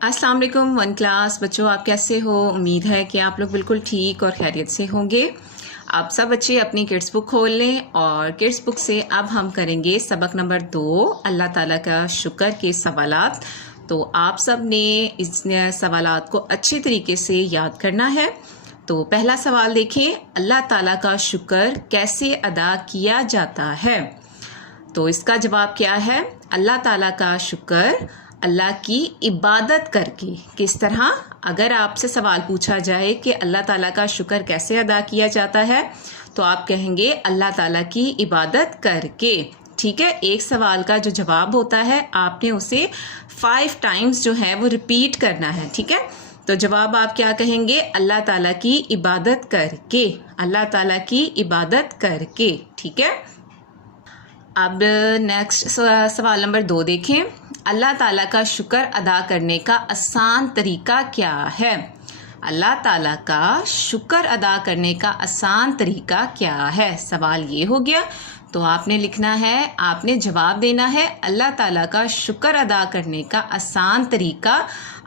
अस्सलाम वालेकुम one class बच्चों, आप कैसे हो। उम्मीद है कि आप लोग बिल्कुल ठीक और खैरियत से होंगे। आप सब बच्चे अपनी किड्स बुक खोल लें और किड्स बुक से अब हम करेंगे सबक नंबर 2 अल्लाह ताला का शुक्र के सवालात। तो आप सब ने इस सवालात को अच्छे तरीके से याद करना है। तो पहला सवाल देखें, अल्लाह ताला का शुक्र कैसे अदा किया जाता है। तो इसका जवाब क्या है, अल्लाह ताला का शुक्र अल्लाह की इबादत करके। किस तरह? अगर आपसे सवाल पूछा जाए कि अल्लाह ताला का शुक्र कैसे अदा किया जाता है, तो आप कहेंगे अल्लाह ताला की इबादत करके। ठीक है, एक सवाल का जो जवाब होता है आपने उसे 5 टाइम्स जो है वो रिपीट करना है। ठीक है, तो जवाब आप क्या कहेंगे, अल्लाह ताला की इबादत करके, अल्लाह ताला की इबादत करके। ठीक है, अब नेक्स्ट सवाल नंबर 2 देखें, अल्लाह ताला का शुक्र अदा करने का आसान तरीका क्या है। अल्लाह ताला का शुक्र अदा करने का आसान तरीका क्या है, सवाल ये हो गया। तो आपने लिखना है, आपने जवाब देना है, अल्लाह ताला का शुक्र अदा करने का आसान तरीका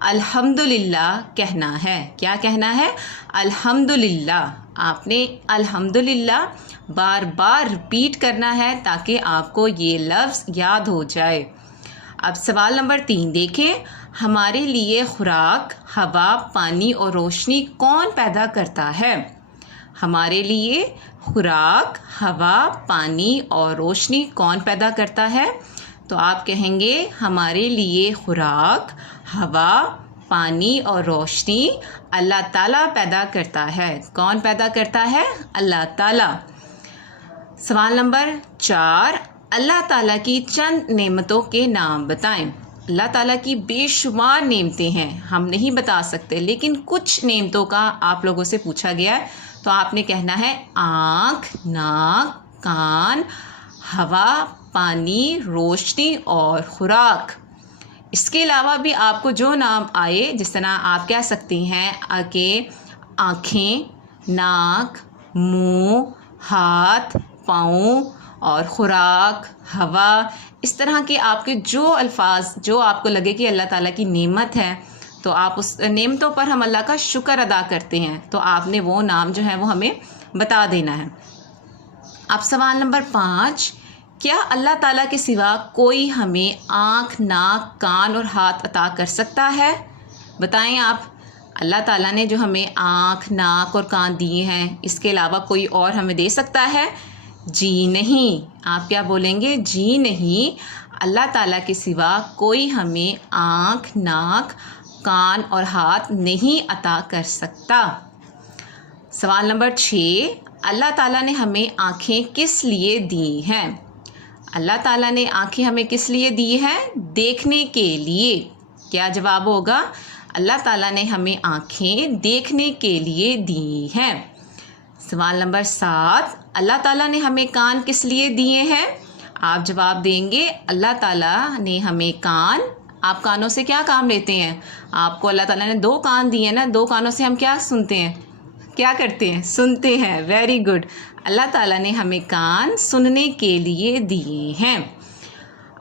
अल्हम्दुलिल्लाह कहना है। क्या कहना है? अल्हम्दुलिल्लाह। आपने अल्हम्दुलिल्लाह बार बार रिपीट करना है ताकि आपको ये लफ्ज़ याद हो जाए। अब सवाल नंबर 3 देखें, हमारे लिए खुराक, हवा, पानी और रोशनी कौन पैदा करता है। हमारे लिए खुराक, हवा, पानी और रोशनी कौन पैदा करता है। तो आप कहेंगे हमारे लिए खुराक, हवा, पानी और रोशनी अल्लाह ताला पैदा करता है। कौन पैदा करता है? अल्लाह ताला। सवाल नंबर 4, अल्लाह ताला की चंद नेमतों के नाम बताएं। अल्लाह ताला की बेशुमार नेमतें हैं, हम नहीं बता सकते, लेकिन कुछ नेमतों का आप लोगों से पूछा गया है। तो आपने कहना है आँख, नाक, कान, हवा, पानी, रोशनी और खुराक। इसके अलावा भी आपको जो नाम आए, जिस तरह आप कह सकती हैं कि आँखें, नाक, मुंह, हाथ, पाँव और खुराक, हवा, इस तरह के आपके जो अल्फाज जो आपको लगे कि अल्लाह ताला की नेमत है, तो आप उस नेमतों पर हम अल्लाह का शुक्र अदा करते हैं। तो आपने वो नाम जो है वो हमें बता देना है। अब सवाल नंबर 5, क्या अल्लाह ताला के सिवा कोई हमें आँख, नाक, कान और हाथ अता कर सकता है। बताएं आप, अल्लाह ताला ने जो हमें आँख, नाक और कान दिए हैं, इसके अलावा कोई और हमें दे सकता है? जी नहीं। आप क्या बोलेंगे? जी नहीं, अल्लाह ताला के सिवा कोई हमें आँख, नाक, कान और हाथ नहीं अता कर सकता। सवाल नंबर 6, अल्लाह ताला ने हमें आँखें किस लिए दी हैं। अल्लाह ताला ने आँखें हमें किस लिए दी हैं? देखने के लिए। क्या जवाब होगा? अल्लाह ताला ने हमें आँखें देखने के लिए दी हैं। सवाल नंबर 7, अल्लाह ताला ने हमें कान किस लिए दिए हैं। आप जवाब देंगे अल्लाह ताला ने हमें कान। आप कानों से क्या काम लेते हैं? आपको अल्लाह ताला ने 2 कान दिए हैं ना, 2 कानों से हम क्या सुनते हैं, क्या करते हैं? सुनते हैं। वेरी गुड, अल्लाह ताला ने हमें कान सुनने के लिए दिए हैं।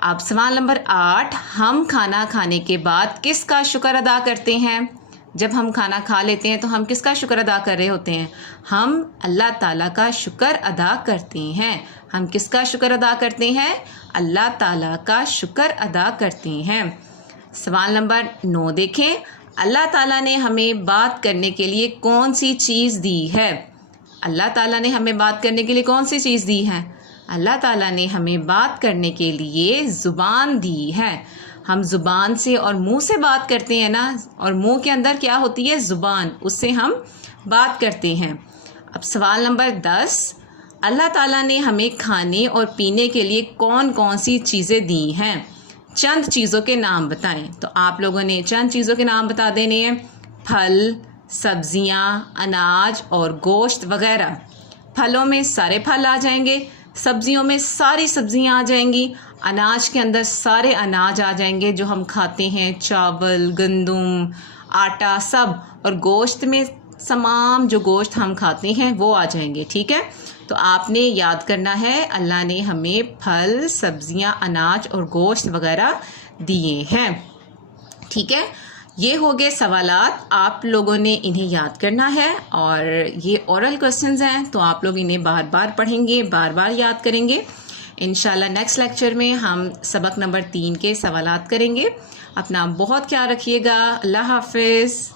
अब सवाल नंबर 8, हम खाना खाने के बाद किसका शुक्र अदा करते हैं। जब हम खाना खा लेते हैं तो हम किसका शुक्र अदा कर रहे होते हैं? हम अल्लाह ताला का शुक्र अदा करते हैं। हम किसका शुक्र अदा करते हैं? अल्लाह ताला का शुक्र अदा करते हैं। सवाल नंबर 9 देखें, अल्लाह ताला ने हमें बात करने के लिए कौन सी चीज़ दी है। अल्लाह ताला ने हमें बात करने के लिए कौन सी चीज़ दी है? अल्लाह ताला ने हमें बात करने के लिए ज़ुबान दी है। हम ज़ुबान से और मुंह से बात करते हैं ना, और मुंह के अंदर क्या होती है? ज़ुबान, उससे हम बात करते हैं। अब सवाल नंबर 10, अल्लाह ताला ने हमें खाने और पीने के लिए कौन कौन सी चीज़ें दी हैं। चंद चीज़ों के नाम बताएं। तो आप लोगों ने चंद चीज़ों के नाम बता देने हैं, फल, सब्जियां, अनाज और गोश्त वगैरह। फलों में सारे फल आ जाएंगे, सब्जियों में सारी सब्जियां आ जाएंगी, अनाज के अंदर सारे अनाज आ जाएंगे जो हम खाते हैं, चावल, गंदम, आटा सब, और गोश्त में तमाम जो गोश्त हम खाते हैं वो आ जाएंगे। ठीक है, तो आपने याद करना है अल्लाह ने हमें फल, सब्जियां, अनाज और गोश्त वगैरह दिए हैं। ठीक है, یہ ہو گئے سوالات، آپ لوگوں نے انہیں یاد کرنا ہے، اور یہ اورل کوسچنز ہیں تو آپ لوگ انہیں بار بار پڑھیں گے، بار بار یاد کریں گے۔ انشاءاللہ نیکسٹ لیکچر میں ہم سبق نمبر 3 کے سوالات کریں گے۔ اپنا بہت خیال رکھیے گا۔ اللہ حافظ۔